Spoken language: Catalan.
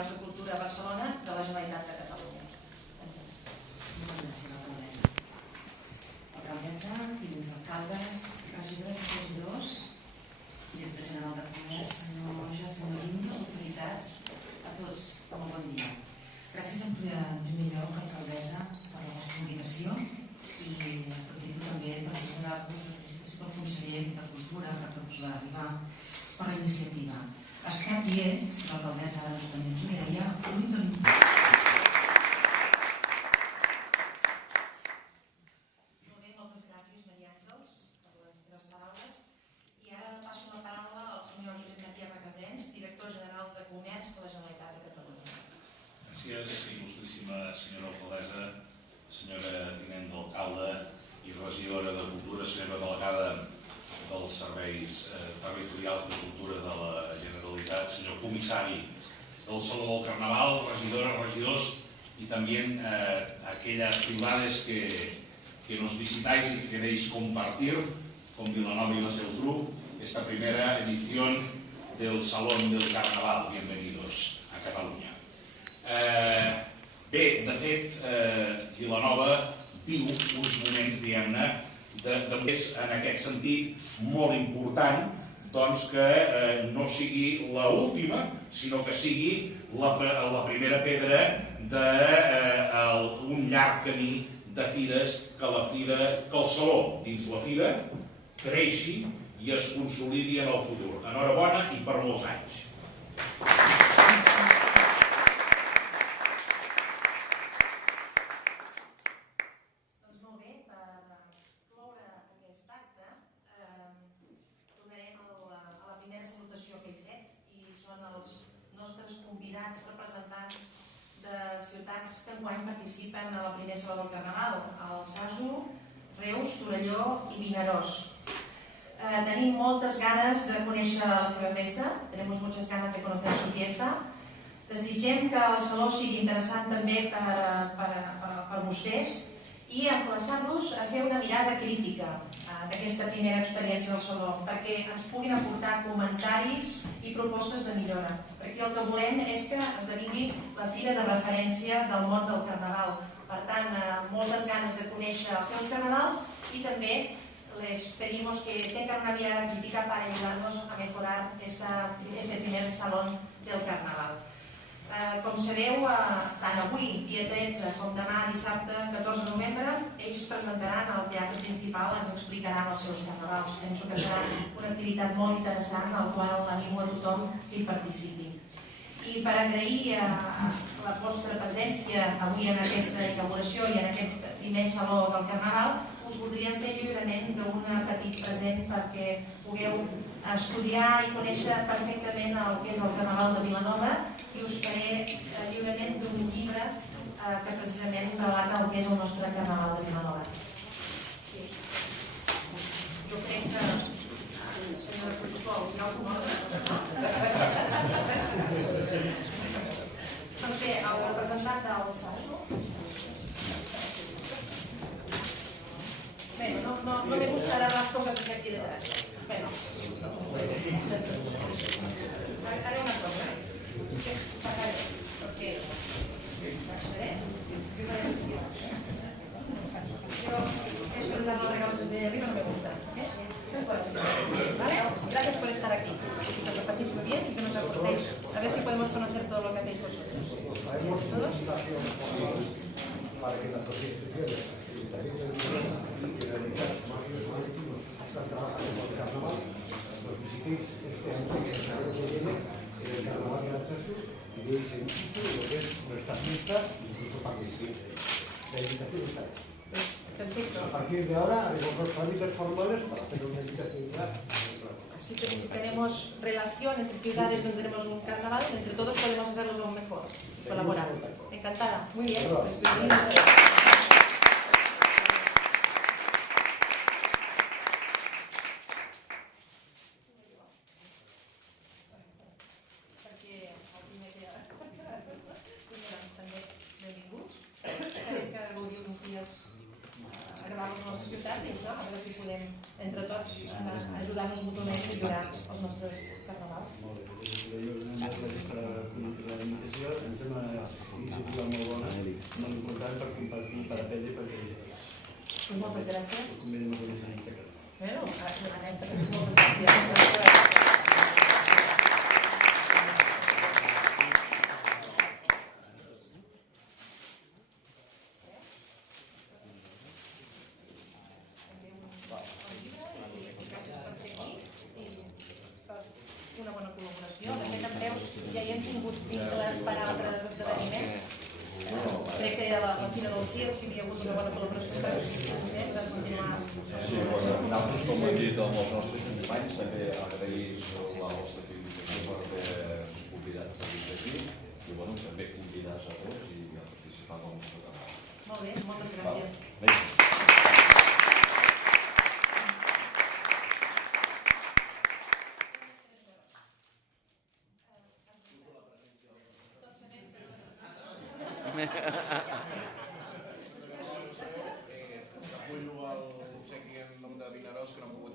Socials de Cultura a Barcelona de la Generalitat de Catalunya. Moltes gràcies, alcaldessa. Alcaldessa, tinents alcaldes, regidores i regidors, director general de Comerç, senyor Moja, senyor Guindos, autoritats, a tots, molt bon dia. Gràcies en primer lloc, alcaldessa, per la vostra invitació i aprofito també per donar-vos la felicitació pel conseller de Cultura per tot l'arribar per la iniciativa. Ha estat i és, l'alcaldessa ara també ens ho deia, fruit d'un... Molt bé, moltes gràcies, Maria Àngels, per les teves paraules. I ara passo la paraula al senyor Josep Maria Requesens, director general de Comerç de la Generalitat de Catalunya. Gràcies, il·lustríssima senyora alcaldessa, senyora tinent d'alcalde i regidora de Cultura, senyora delegada dels serveis territorials de cultura de la Generalitat, senyor comissari del Saló del Carnaval, regidoras, regidors y también aquellas ciudades que nos visitáis y que queréis compartir con Vilanova y la Geltrú esta primera edición del Salón del Carnaval. Bienvenidos a Catalunya. Bé, de fet, Vilanova viu uns moments, diguem-ne, en aquest sentit molt important, doncs que no sigui l'última, sinó que sigui la primera pedra d'un llarg camí de fires, que el Saló dins la fira creixi i es consolidi en el futur. Enhorabona i per molts anys. Representants de ciutats que enguany participen a la primer Saló del Carnaval, Alsasu, Reus, Torelló i Vinaròs. Tenim moltes ganes de conèixer la seva festa, tenemos muchas ganas de conocer su fiesta. Desitgem que el Saló sigui interessant també per vostès i emplaçar-los a fer una mirada crítica d'aquesta primera experiència del Saló, perquè ens puguin aportar comentaris i propostes de millora. Perquè el que volem és que esdevingui la fira de referència del món del Carnaval. Per tant, moltes ganes de conèixer els seus carnavals i també les pedimos que tengan una mirada crítica para ayudarnos a mejorar este primer Salón del Carnaval. Com sabeu, tant avui, dia 13, com demà, dissabte, 14 de novembre, ells presentaran al Teatre Principal, ens explicaran els seus carnavals. Penso que serà una activitat molt interessant, al qual animo a tothom que hi participi. I per agrair la vostra presència avui en aquesta inauguració i en aquest primer Saló del Carnaval, us voldríem fer lliurament d'un petit present perquè pugueu estudiar i conèixer perfectament el que és el Carnaval de Vilanova i us faré lliurament d'un llibre que precisament relata el que és el nostre Carnaval de Vilanova. Sí. Jo crec que el senyor de protocol ja ho coneix. Doncs bé, el representant del Sasu. Bueno, no me gustará las cosas que aquí detrás. Bueno, haré una cosa. Pagaré, porque eso de dar los regalos de arriba no me gusta. ¿Vale? Gracias por estar aquí. Que lo paséis muy bien y que nos aportéis. A ver si podemos conocer todo lo que hacéis vosotros. ¿Todos? Estás trabajando con el carnaval, los visitéis este año que se viene en el carnaval de Alsasu y veis en sitio lo que es nuestra fiesta y incluso participar. La invitación está hecha. Perfecto. A partir de ahora haremos los trámites formales para hacer una invitación ya. Si tenemos relación entre ciudades donde tenemos un carnaval, entre todos podemos hacerlo lo mejor, colaborar. Encantada. Muy bien. Entre tots, ajudar-nos mútuament a millorar els nostres carnavals. Molt bé, jo donem les gràcies per la invitació gràcies. Conveni amb la Generalitat. Bueno, anem per moltes gràcies. Una bona col·laboració. De fet, en breus ja hi hem tingut vincles per altres esdeveniments. Crec que a la Fira del Circ hi havia hagut una bona col·laboració per continuar. Sí, nosaltres, com hem dit amb els nostres companys, també agrair la vostra felicitació per haver-nos convidat a venir aquí i també convidar-nos a tots i a participar en el nostre canal. Molt bé, moltes gràcies. Acullo el obsequi en nom de Vinaròs, que no ha pogut